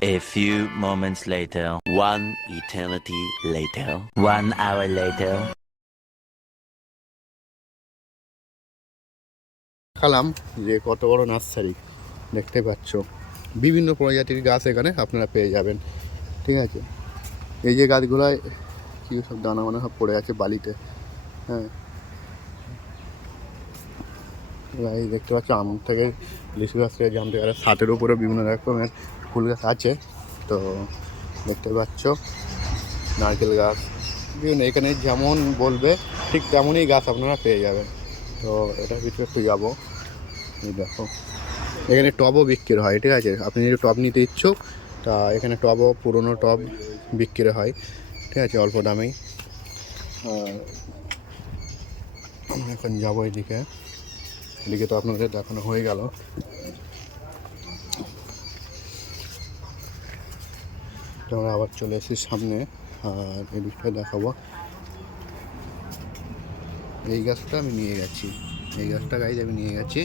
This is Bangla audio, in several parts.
A few moments later, one eternity later, 1 hour later. দেখালাম যে কত বড় নার্সারি দেখতে পাচ্ছ, বিভিন্ন প্রজাতির গাছ এখানে আপনারা পেয়ে যাবেন। ঠিক আছে, এই যে গাছগুলোয় কি সব দানা মানা সব পড়ে আছে বালিতে। হ্যাঁ, এই দেখতে পাচ্ছ আম থেকে লিচু গাছ থেকে জাম থেকে ছাদের উপরে বিভিন্ন রকমের ফুল গাছ আছে। তো দেখতে পাচ্ছ নারকেল গাছ বিভিন্ন, এখানে যেমন বলবে ঠিক তেমনই গাছ আপনারা পেয়ে যাবেন। তো এটার ভিতরে একটু যাবো। এই দেখো এখানে টবও বিক্রি হয়। ঠিক আছে, আপনি যদি টব নিতে ইচ্ছুক তা এখানে টবও পুরনো টব বিক্রি হয়। ঠিক আছে, অল্প দামেই। এখন যাবো এদিকে, এদিকে তো আপনাদের দেখানো হয়ে গেল। আমরা আবার চলে এসেছি সামনে, আর এই দিকটা দেখাবো। এই গাছটা আমি নিয়ে গেছি, এই গাছটা গাইজ আমি নিয়ে গেছি।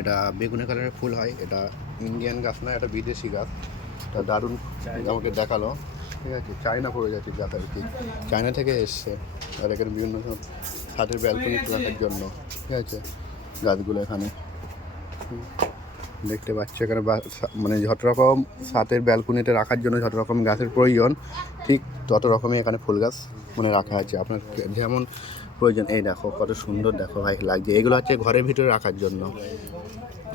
এটা বেগুনি কালারের ফুল হয়, এটা ইন্ডিয়ান গাছ না, এটা বিদেশি গাছ। এটা দারুণ আমাকে দেখালো। ঠিক আছে, চায়না প্রজাতির গাছ আর কি, চায়না থেকে এসছে। আর এখানে বিভিন্ন সব ছাদের ব্যালকনি রাখার জন্য। ঠিক আছে, গাছগুলো এখানে দেখতে পাচ্ছি। এখানে মানে যত রকম ছাদের ব্যালকনিতে রাখার জন্য যত রকম গাছের প্রয়োজন, ঠিক তত রকমই এখানে ফুল গাছ মানে রাখা আছে আপনার যেমন প্রয়োজন। এই দেখো কত সুন্দর, দেখো ভাই লাগছে। এগুলো হচ্ছে ঘরের ভিতরে রাখার জন্য,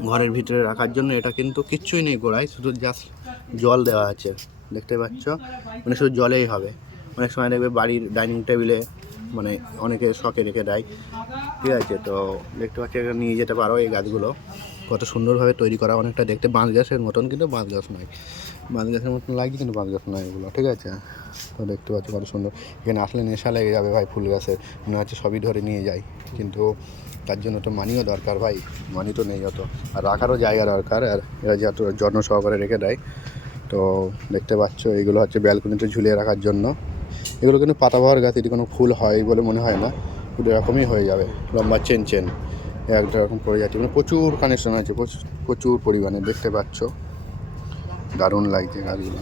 ঘরের ভিতরে রাখার জন্য। এটা কিন্তু কিচ্ছুই নেই গোড়ায়, শুধু জাস্ট জল দেওয়া আছে। দেখতে পাচ্ছ, মানে শুধু জলেই হবে। অনেক সময় দেখবে বাড়ির ডাইনিং টেবিলে মানে অনেকে শখে রেখে দেয়। ঠিক আছে, তো দেখতে পাচ্ছি এখানে নিয়ে যেতে পারো। এই গাছগুলো কত সুন্দরভাবে তৈরি করা, অনেকটা দেখতে বাঁশ গাছের মতন, কিন্তু বাঁশ গাছ নয়। বাঁশ গাছের মতন লাগছে কিন্তু বাঁশ গাছ নয় এগুলো। ঠিক আছে, তো দেখতে পাচ্ছি কত সুন্দর। এখানে আসলে নেশা লেগে যাবে ভাই ফুল গাছের, মনে হচ্ছে সবই ধরে নিয়ে যাই। কিন্তু তার জন্য তো মানিও দরকার ভাই, মানি তো নেই অত, আর রাখারও জায়গা দরকার। আর এরা যত যত্ন সহকারে রেখে দেয়। তো দেখতে পাচ্ছ এইগুলো হচ্ছে ব্যালকনিতে ঝুলিয়ে রাখার জন্য। এগুলো কিন্তু পাতাবাহার গাছ, এটি কোনো ফুল হয় বলে মনে হয় না, কিন্তু এরকমই হয়ে যাবে, লম্বা চেন চেন একটা রকম প্রজাতি। মানে প্রচুর কানেকশন আছে, প্রচুর পরিমাণে। দেখতে পাচ্ছ দারুণ লাগছে গাছগুলো।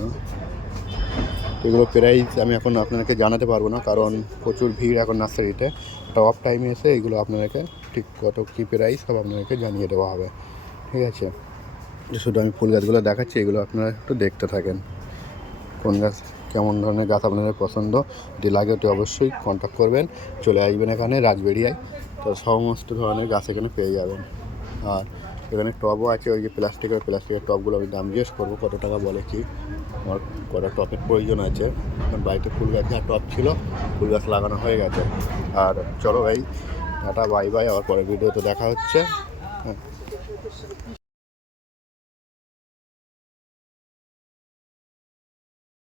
এগুলো প্রাইস আমি এখন আপনাদেরকে জানাতে পারবো না, কারণ প্রচুর ভিড় এখন নার্সারিতে। একটা অফ টাইমে এসে এগুলো আপনাদেরকে ঠিক কত কী প্রাইস সব আপনাদেরকে জানিয়ে দেওয়া হবে। ঠিক আছে, শুধু আমি ফুল গাছগুলো দেখাচ্ছি, এগুলো আপনারা একটু দেখতে থাকেন। কোন গাছ কেমন ধরনের গাছ আপনাদের পছন্দ, যদি লাগে ওটি অবশ্যই কন্ট্যাক্ট করবেন। চলে আসবেন এখানে রাজবেড়িয়ায়, তো সমস্ত ধরনের গাছ এখানে পেয়ে যাবেন। আর এখানে টবও আছে, ওই যে প্লাস্টিকের টবগুলো আমি দাম জিজ্ঞেস করবো কত টাকা বলে কি। আমার কটা টবের প্রয়োজন আছে, কারণ বাড়িতে ফুল গাছ যা টব ছিল ফুল গাছ লাগানো হয়ে গেছে। আর চলো ভাই, টাটা বাই বাই, আবার পরের ভিডিওতে দেখা হচ্ছে। হ্যাঁ।